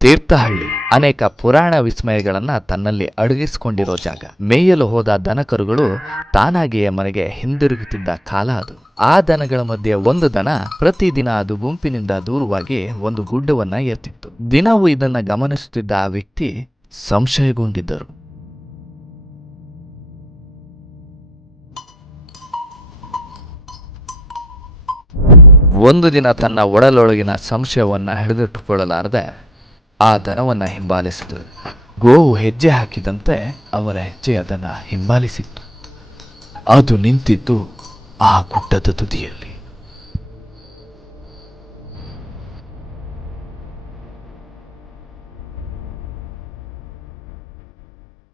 ತೀರ್ಥಹಳ್ಳಿ ಅನೇಕ ಪುರಾಣ ವಿಸ್ಮಯಗಳನ್ನ ತನ್ನಲ್ಲಿ ಅಡಗಿಸಿಕೊಂಡಿರೋ ಜಾಗ. ಮೇಯಲು ಹೋದ ದನಕರುಗಳು ತಾನಾಗಿಯೇ ಮನೆಗೆ ಹಿಂದಿರುಗುತ್ತಿದ್ದ ಕಾಲ ಅದು. ಆ ದನಗಳ ಮಧ್ಯೆ ಒಂದು ದನ ಪ್ರತಿದಿನ ಅದು ಗುಂಪಿನಿಂದ ದೂರವಾಗಿ ಒಂದು ಗುಡ್ಡವನ್ನ ಎತ್ತಿತ್ತು. ದಿನವೂ ಇದನ್ನ ಗಮನಿಸುತ್ತಿದ್ದ ಆ ವ್ಯಕ್ತಿ ಸಂಶಯಗೊಂಡಿದ್ದರು. ಒಂದು ದಿನ ತನ್ನ ಒಡಲೊಳಗಿನ ಸಂಶಯವನ್ನ ಹಿಡಿದಿಟ್ಟುಕೊಳ್ಳಲಾರದೆ ಆ ದನವನ್ನ ಹಿಂಬಾಲಿಸಿದರು. ಗೋವು ಹೆಜ್ಜೆ ಹಾಕಿದಂತೆ ಅವರ ಹೆಜ್ಜೆ ಅದನ್ನು ಹಿಂಬಾಲಿಸಿತ್ತು. ಅದು ನಿಂತಿದ್ದು ಆ ಗುಡ್ಡದ ತುದಿಯಲ್ಲಿ.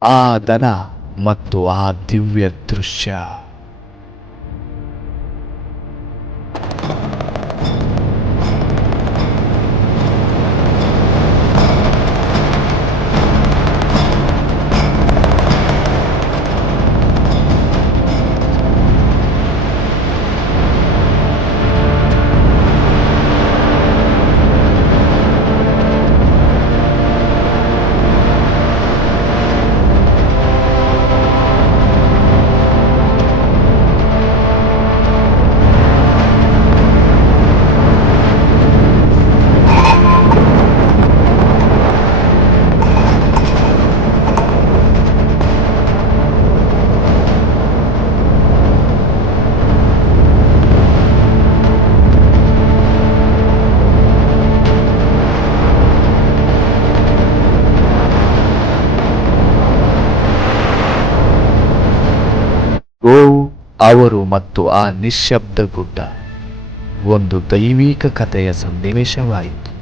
ಆ ದನ ಮತ್ತು ಆ ದಿವ್ಯ ದೃಶ್ಯ. ಗೋವು, ಅವರು ಮತ್ತು ಆ ನಿಶ್ಶಬ್ದ ಗುಡ್ಡ ಒಂದು ದೈವಿಕ ಕಥೆಯ ಸನ್ನಿವೇಶವಾಯಿತು.